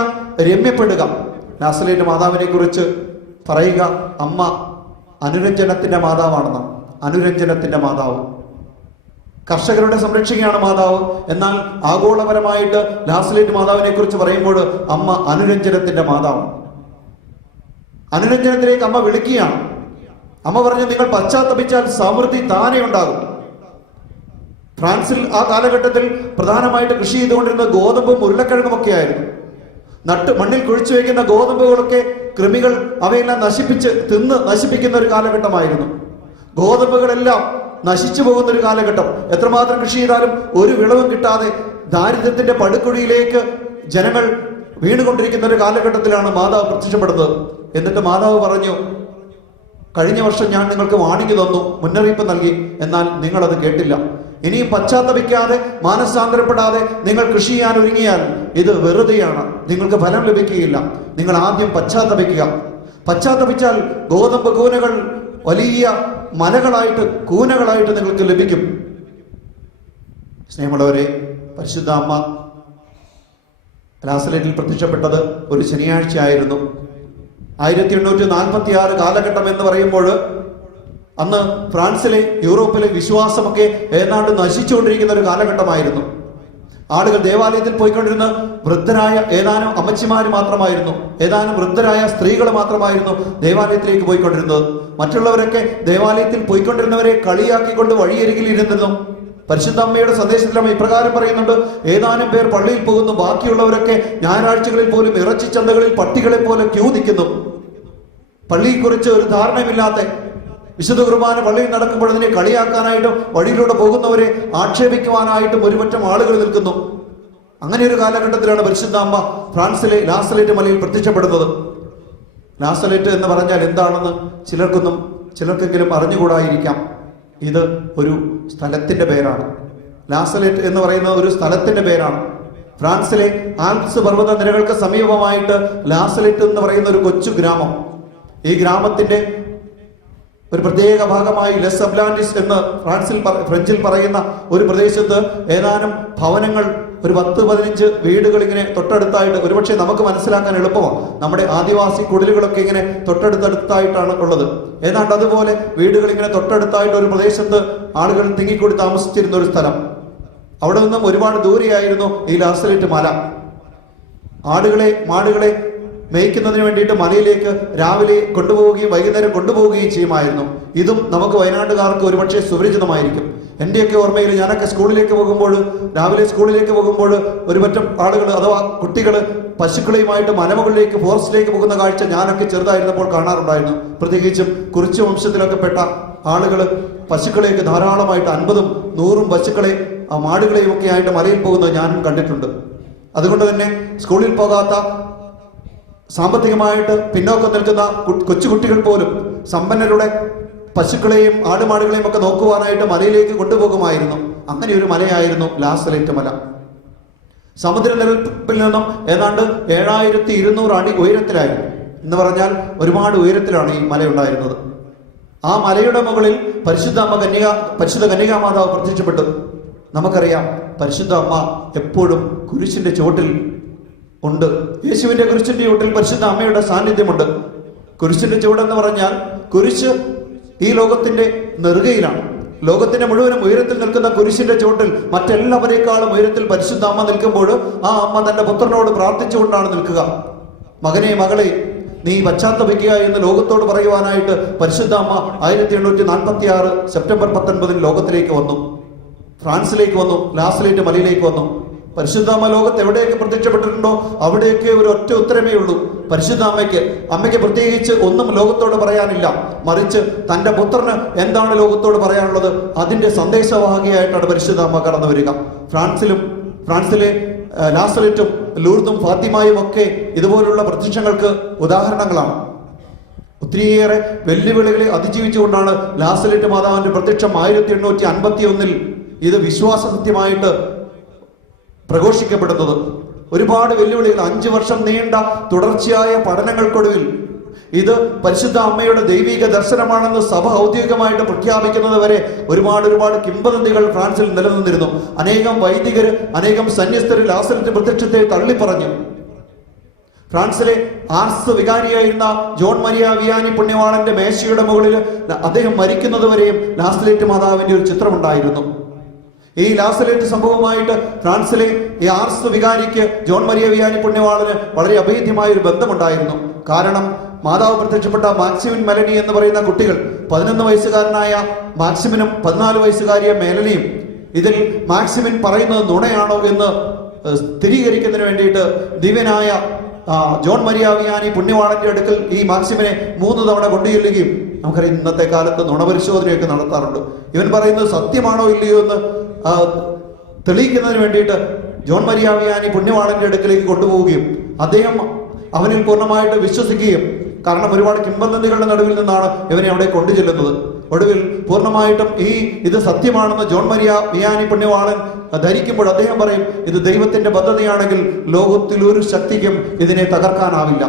രമ്യപ്പെടുക. ലാസലേറ്റ് മാതാവിനെ കുറിച്ച് പറയുക, അമ്മ അനുരഞ്ജനത്തിന്റെ മാതാവാണെന്ന്. അനുരഞ്ജനത്തിന്റെ മാതാവ്, കർഷകരുടെ സംരക്ഷകയാണ് മാതാവ്. എന്നാൽ ആഗോളപരമായിട്ട് ലാസലേറ്റ് മാതാവിനെ കുറിച്ച് പറയുമ്പോൾ അമ്മ അനുരഞ്ജനത്തിന്റെ മാതാവ്. അനുരഞ്ജനത്തിലേക്ക് അമ്മ വിളിക്കുകയാണ്. അമ്മ പറഞ്ഞു, നിങ്ങൾ പശ്ചാത്തപിച്ചാൽ സമൃദ്ധി താനെ ഉണ്ടാകും. ഫ്രാൻസിൽ ആ കാലഘട്ടത്തിൽ പ്രധാനമായിട്ട് കൃഷി ചെയ്തുകൊണ്ടിരുന്ന ഗോതമ്പും ഉരുളക്കിഴങ്ങും ഒക്കെ ആയിരുന്നു. മണ്ണിൽ കുഴിച്ചു വയ്ക്കുന്ന ഗോതമ്പുകളൊക്കെ കൃമികൾ അവയെല്ലാം തിന്ന് നശിപ്പിക്കുന്ന ഒരു കാലഘട്ടമായിരുന്നു. ഗോതമ്പുകളെല്ലാം നശിച്ചു പോകുന്ന ഒരു കാലഘട്ടം. എത്രമാത്രം കൃഷി ചെയ്താലും ഒരു വിളവും കിട്ടാതെ ദാരിദ്ര്യത്തിന്റെ പടുകുഴിയിലേക്ക് ജനങ്ങൾ വീണുകൊണ്ടിരിക്കുന്ന ഒരു കാലഘട്ടത്തിലാണ് മാതാവ് പ്രത്യക്ഷപ്പെടുന്നത്. എന്നിട്ട് മാതാവ് പറഞ്ഞു, കഴിഞ്ഞ വർഷം ഞാൻ നിങ്ങൾക്ക് വാണിംഗ് തന്നു, മുന്നറിയിപ്പ് നൽകി, എന്നാൽ നിങ്ങൾ അത് കേട്ടില്ല. ഇനിയും പശ്ചാത്തപിക്കാതെ, മാനസാന്തരപ്പെടാതെ നിങ്ങൾ കൃഷി ചെയ്യാൻ ഒരുങ്ങിയാൽ ഇത് വെറുതെയാണ്, നിങ്ങൾക്ക് ഫലം ലഭിക്കുകയില്ല. നിങ്ങൾ ആദ്യം പശ്ചാത്തപിക്കുക. പശ്ചാത്തപിച്ചാൽ ഗോതമ്പ് കൂനകൾ വലിയ മലകളായിട്ട്, കൂനകളായിട്ട് നിങ്ങൾക്ക് ലഭിക്കും. സ്നേഹമുള്ളവരെ, പരിശുദ്ധ അമ്മ ലാസലേറ്റിൽ പ്രത്യക്ഷപ്പെട്ടത് ഒരു ശനിയാഴ്ച ആയിരുന്നു. 1846 കാലഘട്ടം എന്ന് പറയുമ്പോൾ അന്ന് ഫ്രാൻസിലെ, യൂറോപ്പിലെ വിശ്വാസമൊക്കെ ഏതാണ്ട് നശിച്ചുകൊണ്ടിരിക്കുന്ന ഒരു കാലഘട്ടമായിരുന്നു. ആളുകൾ ദേവാലയത്തിൽ പോയിക്കൊണ്ടിരുന്ന വൃദ്ധരായ ഏതാനും അമ്മച്ചിമാർ മാത്രമായിരുന്നു, ഏതാനും വൃദ്ധരായ സ്ത്രീകൾ മാത്രമായിരുന്നു ദേവാലയത്തിലേക്ക് പോയിക്കൊണ്ടിരുന്നത്. മറ്റുള്ളവരൊക്കെ ദേവാലയത്തിൽ പോയിക്കൊണ്ടിരുന്നവരെ കളിയാക്കിക്കൊണ്ട് വഴിയരികിൽ ഇരുന്നിരുന്നു. പരിശുദ്ധ അമ്മയുടെ സന്ദേശത്തിൽ അമ്മ ഇപ്രകാരം പറയുന്നുണ്ട്: ഏതാനും പേർ പള്ളിയിൽ പോകുന്നു, ബാക്കിയുള്ളവരൊക്കെ ഞായറാഴ്ചകളിൽ പോലും ഇറച്ചി ചന്തകളിൽ പട്ടികളെ പോലെ ക്യൂ നിൽക്കുന്നു. പള്ളിയെക്കുറിച്ച് ഒരു ധാരണയുമില്ലാത്ത, വിശുദ്ധ കുർബാന പള്ളിയിൽ നടക്കുമ്പോൾ അതിനെ കളിയാക്കാനായിട്ടും വഴിയിലൂടെ പോകുന്നവരെ ആക്ഷേപിക്കുവാനായിട്ടും ഒരുപറ്റം ആളുകൾ നിൽക്കുന്നു. അങ്ങനെ ഒരു കാലഘട്ടത്തിലാണ് പരിശുദ്ധ അമ്മ ഫ്രാൻസിലെ ലാസലേറ്റ് മലയിൽ പ്രത്യക്ഷപ്പെടുന്നത്. ലാസലേറ്റ് എന്ന് പറഞ്ഞാൽ എന്താണെന്ന് ചിലർക്കെങ്കിലും അറിഞ്ഞുകൂടായിരിക്കാം. ഇത് ഒരു സ്ഥലത്തിന്റെ പേരാണ്. ലാസലേറ്റ് എന്ന് പറയുന്ന ഒരു സ്ഥലത്തിന്റെ പേരാണ്. ഫ്രാൻസിലെ ആൽപ്സ് പർവ്വത നിരകൾക്ക് സമീപമായിട്ട് ലാസലേറ്റ് എന്ന് പറയുന്ന ഒരു കൊച്ചു ഗ്രാമം. ഈ ഗ്രാമത്തിന്റെ ഒരു പ്രത്യേക ഭാഗമായി ലെസ് അബ്ലാൻഡിസ് എന്ന് ഫ്രഞ്ചിൽ പറയുന്ന ഒരു പ്രദേശത്ത് ഏതാനും ഭവനങ്ങൾ, ഒരു 10-15 വീടുകൾ ഇങ്ങനെ തൊട്ടടുത്തായിട്ട്, ഒരുപക്ഷെ നമുക്ക് മനസ്സിലാക്കാൻ എളുപ്പമാണ്. നമ്മുടെ ആദിവാസി കുടിലുകളൊക്കെ ഇങ്ങനെ തൊട്ടടുത്തടുത്തായിട്ടാണ് ഉള്ളത്. ഏതാണ്ട് അതുപോലെ വീടുകൾ ഇങ്ങനെ തൊട്ടടുത്തായിട്ട് ഒരു പ്രദേശത്ത് ആളുകൾ തിങ്ങിക്കൂടി താമസിച്ചിരുന്ന ഒരു സ്ഥലം. അവിടെ നിന്നും ഒരുപാട് ദൂരെയായിരുന്നു ഈ ലാസലേറ്റ് മല. മാടുകളെ മേയ്ക്കുന്നതിന് വേണ്ടിയിട്ട് മലയിലേക്ക് രാവിലെ കൊണ്ടുപോവുകയും വൈകുന്നേരം കൊണ്ടുപോവുകയും ചെയ്യുമായിരുന്നു. ഇതും നമുക്ക് വയനാട്ടുകാർക്ക് ഒരുപക്ഷെ സുപരിചിതമായിരിക്കും. എന്റെയൊക്കെ ഓർമ്മയിൽ ഞാനൊക്കെ രാവിലെ സ്കൂളിലേക്ക് പോകുമ്പോൾ ഒരുപറ്റം ആളുകൾ അഥവാ കുട്ടികൾ പശുക്കളെയുമായിട്ട് മലമുകളിലേക്ക്, ഫോറസ്റ്റിലേക്ക് പോകുന്ന കാഴ്ച ഞാനൊക്കെ ചെറുതായിരുന്നപ്പോൾ കാണാറുണ്ടായിരുന്നു. പ്രത്യേകിച്ചും കുറിച്യ വംശത്തിലൊക്കെ പെട്ട ആളുകൾ പശുക്കളെയൊക്കെ ധാരാളമായിട്ട് 50-100 പശുക്കളെ, മാടുകളെയും ഒക്കെ ആയിട്ട് മലയിൽ പോകുന്നത് ഞാനും കണ്ടിട്ടുണ്ട്. അതുകൊണ്ട് തന്നെ സ്കൂളിൽ പോകാത്ത, സാമ്പത്തികമായിട്ട് പിന്നോക്കം നിൽക്കുന്ന കൊച്ചുകുട്ടികൾ പോലും സമ്പന്നരുടെ പശുക്കളെയും ആടുമാടുകളെയും ഒക്കെ നോക്കുവാനായിട്ട് മലയിലേക്ക് കൊണ്ടുപോകുമായിരുന്നു. അങ്ങനെ ഒരു മലയായിരുന്നു ലാസലേറ്റ് മല. സമുദ്രനിരപ്പിൽ നിന്നും ഏതാണ്ട് 7200 അടി ഉയരത്തിലായിരുന്നു. എന്ന് പറഞ്ഞാൽ ഒരുപാട് ഉയരത്തിലാണ് ഈ മല ഉണ്ടായിരുന്നത്. ആ മലയുടെ മുകളിൽ പരിശുദ്ധ കന്യകാമാതാവ് പ്രത്യക്ഷപ്പെട്ടു. നമുക്കറിയാം, പരിശുദ്ധ അമ്മ എപ്പോഴും കുരിശിന്റെ ചുവട്ടിൽ ഉണ്ട്. യേശുവിന്റെ കുരിശിന്റെ ചുവട്ടിൽ പരിശുദ്ധ അമ്മയുടെ സാന്നിധ്യമുണ്ട്. കുരിശിന്റെ ചുവടെന്ന് പറഞ്ഞാൽ കുരിശ് ഈ ലോകത്തിന്റെ നെറുകയിലാണ്. ലോകത്തിന്റെ മുഴുവനും ഉയരത്തിൽ നിൽക്കുന്ന കുരിശിന്റെ ചുവട്ടിൽ മറ്റെല്ലാവരേക്കാളും ഉയരത്തിൽ പരിശുദ്ധ അമ്മ നിൽക്കുമ്പോൾ ആ അമ്മ തന്റെ പുത്രനോട് പ്രാർത്ഥിച്ചുകൊണ്ടാണ് നിൽക്കുക. മകനെ, മകളെ, നീ പശ്ചാത്തപിക്കുക എന്ന് ലോകത്തോട് പറയുവാനായിട്ട് പരിശുദ്ധ അമ്മ 1846 സെപ്റ്റംബർ 19 ലോകത്തിലേക്ക് വന്നു. ഫ്രാൻസിലേക്ക് വന്നു, ലാസലേറ്റ് മലയിലേക്ക് വന്നു. പരിശുദ്ധ അമ്മ ലോകത്ത് എവിടെയൊക്കെ പ്രത്യക്ഷപ്പെട്ടിട്ടുണ്ടോ അവിടെയൊക്കെ ഒരു ഒറ്റ ഉത്തരമേ ഉള്ളൂ: പരിശുദ്ധ അമ്മയ്ക്ക് പ്രത്യേകിച്ച് ഒന്നും ലോകത്തോട് പറയാനില്ല. മറിച്ച് തന്റെ പുത്രന് എന്താണ് ലോകത്തോട് പറയാനുള്ളത് അതിന്റെ സന്ദേശവാഹിയായിട്ടാണ് പരിശുദ്ധ അമ്മ കടന്നു വരിക. ഫ്രാൻസിലെ ലാസലേറ്റും ലൂർദും ഫാത്തിമയും ഒക്കെ ഇതുപോലുള്ള പ്രത്യക്ഷങ്ങൾക്ക് ഉദാഹരണങ്ങളാണ്. ഒത്തിരിയേറെ വെല്ലുവിളികളെ അതിജീവിച്ചുകൊണ്ടാണ് ലാസലേറ്റ് മാതാവിന്റെ പ്രത്യക്ഷം 1851 ഇത് വിശ്വാസ സത്യമായിട്ട് പ്രഘോഷിക്കപ്പെടുന്നത്. ഒരുപാട് വെല്ലുവിളികൾ, 5 വർഷം നീണ്ട തുടർച്ചയായ പഠനങ്ങൾക്കൊടുവിൽ ഇത് പരിശുദ്ധ അമ്മയുടെ ദൈവിക ദർശനമാണെന്ന് സഭ ഔദ്യോഗികമായിട്ട് പ്രഖ്യാപിക്കുന്നത് വരെ ഒരുപാട് കിംവദന്തികൾ ഫ്രാൻസിൽ നിലനിന്നിരുന്നു. അനേകം വൈദികര്, അനേകം സന്യസ്തര് ലാസലേറ്റ് പ്രത്യക്ഷത്തെ തള്ളിപ്പറഞ്ഞു. ഫ്രാൻസിലെ ആർസ് വികാരിയായിരുന്ന ജോൺ മരിയ വിയാനി പുണ്യവാളന്റെ മേശയുടെ മുകളിൽ അദ്ദേഹം മരിക്കുന്നത് വരെയും ലാസലേറ്റ് മാതാവിന്റെ ഒരു ചിത്രമുണ്ടായിരുന്നു. ഈ ലാസലേറ്റ് സംഭവമായിട്ട് ഫ്രാൻസിലെ ഈ ആർസ് വികാരിക്ക് ജോൺ മരിയ വിയാനി പുണ്യവാളന് വളരെ അഭേദ്യമായ ഒരു ബന്ധമുണ്ടായിരുന്നു. കാരണം മാതാവ് പ്രത്യക്ഷപ്പെട്ട മാക്സിമിൻ മെലനി എന്ന് പറയുന്ന കുട്ടികൾ, 11 വയസ്സുകാരനായ മാക്സിമിനും 14 വയസ്സുകാരിയ മെലനിയും, ഇതിൽ മാക്സിമിൻ പറയുന്നത് നുണയാണോ എന്ന് സ്ഥിരീകരിക്കുന്നതിന് വേണ്ടിയിട്ട് ദിവ്യനായ ജോൺ മരിയ വിയാനി പുണ്യവാളന്റെ അടുക്കൽ ഈ മാക്സിമിനെ 3 തവണ കൊണ്ടുചെല്ലുകയും, നമുക്കറിയാം ഇന്നത്തെ കാലത്ത് നുണപരിശോധനയൊക്കെ നടത്താറുണ്ട്. ഇവൻ പറയുന്നത് സത്യമാണോ ഇല്ലയോ എന്ന് തെളിയിക്കുന്നതിന് വേണ്ടിയിട്ട് ജോൺ മരിയ വിയാനി പുണ്യവാളന്റെ അടുക്കലേക്ക് കൊണ്ടുപോവുകയും അദ്ദേഹം അവനിൽ പൂർണ്ണമായിട്ട് വിശ്വസിക്കുകയും, കാരണം ഒരുപാട് കിംവദന്തികളുടെ നടുവിൽ നിന്നാണ് ഇവനെ അവിടെ കൊണ്ടുചെല്ലുന്നത്. ഒടുവിൽ പൂർണ്ണമായിട്ടും ഇത് സത്യമാണെന്ന് ജോൺ മരിയ വിയാനി പുണ്യവാളൻ ധരിക്കുമ്പോൾ അദ്ദേഹം പറയും, ഇത് ദൈവത്തിന്റെ പദ്ധതിയാണെങ്കിൽ ലോകത്തിൽ ഒരു ശക്തിക്കും ഇതിനെ തകർക്കാനാവില്ല.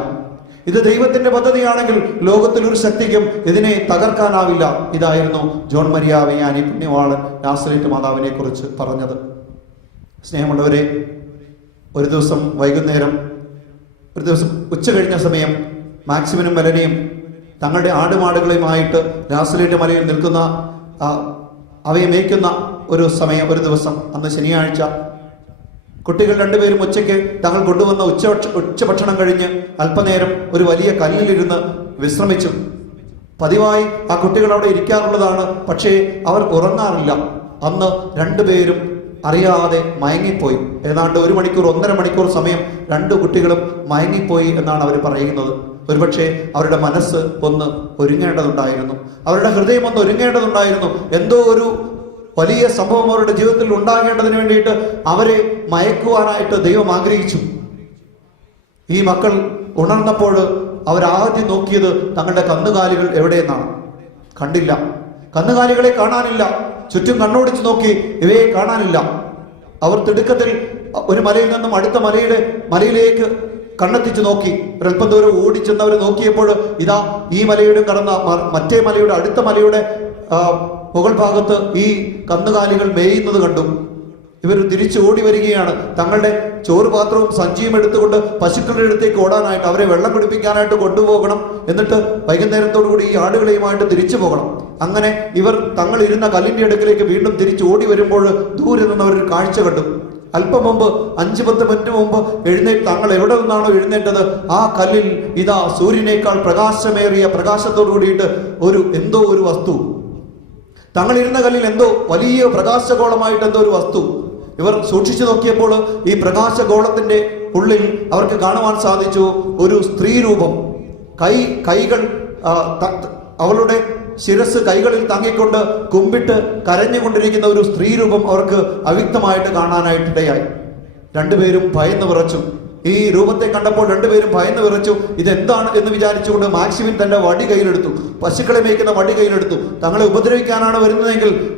ഇത് ദൈവത്തിന്റെ പദ്ധതിയാണെങ്കിൽ ലോകത്തിൽ ഒരു ശക്തിക്കും ഇതിനെ തകർക്കാനാവില്ല. ഇതായിരുന്നു ജോൺ മരിയ വിയാനി പുണ്യവാളൻ ലാസലേറ്റ് മാതാവിനെ കുറിച്ച് പറഞ്ഞത്. സ്നേഹമുള്ളവരെ, ഒരു ദിവസം ഉച്ച കഴിഞ്ഞ സമയം മാക്സിമിനും മെലനിയും തങ്ങളുടെ ആടുമാടുകളുമായിട്ട് ലാസലേറ്റ് മലയിൽ നിൽക്കുന്ന, അവയെ മേയ്ക്കുന്ന ഒരു ദിവസം, അന്ന് ശനിയാഴ്ച, കുട്ടികൾ 2 പേരും ഉച്ചയ്ക്ക് തങ്ങൾ കൊണ്ടുവന്ന ഉച്ചഭക്ഷണം കഴിഞ്ഞ് അല്പനേരം ഒരു വലിയ കല്ലിലിരുന്ന് വിശ്രമിച്ചു. പതിവായി ആ കുട്ടികൾ അവിടെ ഇരിക്കാറുള്ളതാണ്, പക്ഷേ അവർ ഉറങ്ങാറില്ല. അന്ന് രണ്ടുപേരും അറിയാതെ മയങ്ങിപ്പോയി. ഏതാണ്ട് 1 മണിക്കൂർ 1.5 മണിക്കൂർ സമയം 2 കുട്ടികളും മയങ്ങിപ്പോയി എന്നാണ് അവർ പറയുന്നത്. ഒരുപക്ഷെ അവരുടെ മനസ്സ് ഒന്ന് ഒരുങ്ങേണ്ടതുണ്ടായിരുന്നു, അവരുടെ ഹൃദയം ഒന്ന് ഒരുങ്ങേണ്ടതുണ്ടായിരുന്നു. എന്തോ ഒരു വലിയ സംഭവം അവരുടെ ജീവിതത്തിൽ ഉണ്ടാകേണ്ടതിന് വേണ്ടിയിട്ട് അവരെ മയക്കുവാനായിട്ട് ദൈവം ആഗ്രഹിച്ചു. ഈ മക്കൾ ഉണർന്നപ്പോൾ അവരാദ്യം നോക്കിയത് തങ്ങളുടെ കന്നുകാലികൾ എവിടെയെന്നാണ്. കണ്ടില്ല, കന്നുകാലികളെ കാണാനില്ല. ചുറ്റും കണ്ണോടിച്ച് നോക്കി, ഇവയെ കാണാനില്ല. അവർ തിടുക്കത്തിൽ ഒരു മലയിൽ നിന്നും അടുത്ത മലയിലേക്ക് കണ്ണെത്തിച്ച് നോക്കി. ഒരല്പം ദൂരം ഓടിച്ചെന്നവർ നോക്കിയപ്പോൾ ഇതാ ഈ മലയുടെ കടന്ന മറ്റേ മലയുടെ അടുത്ത മലയുടെ മുകൾ ഭാഗത്ത് ഈ കന്നുകാലികൾ മേയുന്നത് കണ്ടു. ഇവർ തിരിച്ചു ഓടി വരികയാണ്. തങ്ങളുടെ ചോറ് പാത്രവും സഞ്ചിയും എടുത്തുകൊണ്ട് പശുക്കളുടെ അടുത്തേക്ക് ഓടാനായിട്ട്, അവരെ വെള്ളം കുടിപ്പിക്കാനായിട്ട് കൊണ്ടുപോകണം. എന്നിട്ട് വൈകുന്നേരത്തോടുകൂടി ഈ ആടുകളെയുമായിട്ട് തിരിച്ചു പോകണം. അങ്ങനെ ഇവർ തങ്ങൾ ഇരുന്ന കല്ലിന്റെ അടുക്കിലേക്ക് വീണ്ടും തിരിച്ചു ഓടി വരുമ്പോൾ ദൂരെ നിന്നവർ ഒരു കാഴ്ച കണ്ടു. അല്പം മുമ്പ് 5-10 മിനിറ്റ് മുമ്പ് തങ്ങൾ എവിടെ നിന്നാണോ എഴുന്നേറ്റത് ആ കല്ലിൽ ഇതാ സൂര്യനേക്കാൾ പ്രകാശമേറിയ പ്രകാശത്തോടു കൂടിയിട്ട് എന്തോ ഒരു വസ്തു, തങ്ങൾ ഇരുന്ന കല്ലിൽ എന്തോ വലിയ പ്രകാശഗോളമായിട്ട് എന്തോ ഒരു വസ്തു. ഇവർ സൂക്ഷിച്ചു നോക്കിയപ്പോൾ ഈ പ്രകാശഗോളത്തിന്റെ ഉള്ളിൽ അവർക്ക് കാണുവാൻ സാധിച്ചു ഒരു സ്ത്രീ രൂപം. കൈകൾ അവളുടെ ശിരസ് കൈകളിൽ താങ്ങിക്കൊണ്ട് കുമ്പിട്ട് കരഞ്ഞുകൊണ്ടിരിക്കുന്ന ഒരു സ്ത്രീ രൂപം അവർക്ക് അവ്യക്തമായിട്ട് കാണാനായിട്ടിടയായി. രണ്ടുപേരും ഭയന്ന് വിറച്ചു. ഈ രൂപത്തെ കണ്ടപ്പോൾ രണ്ടുപേരും ഭയന്ന് വിറച്ചു. ഇതെന്താണ് എന്ന് വിചാരിച്ചുകൊണ്ട് മാക്സിമിൻ തന്റെ വടി കയ്യിലെടുത്തു, പശുക്കളെ മേയ്ക്കുന്ന വടി കയ്യിലെടുത്തു. തങ്ങളെ ഉപദ്രവിക്കാനാണ് വരുന്നതെങ്കിൽ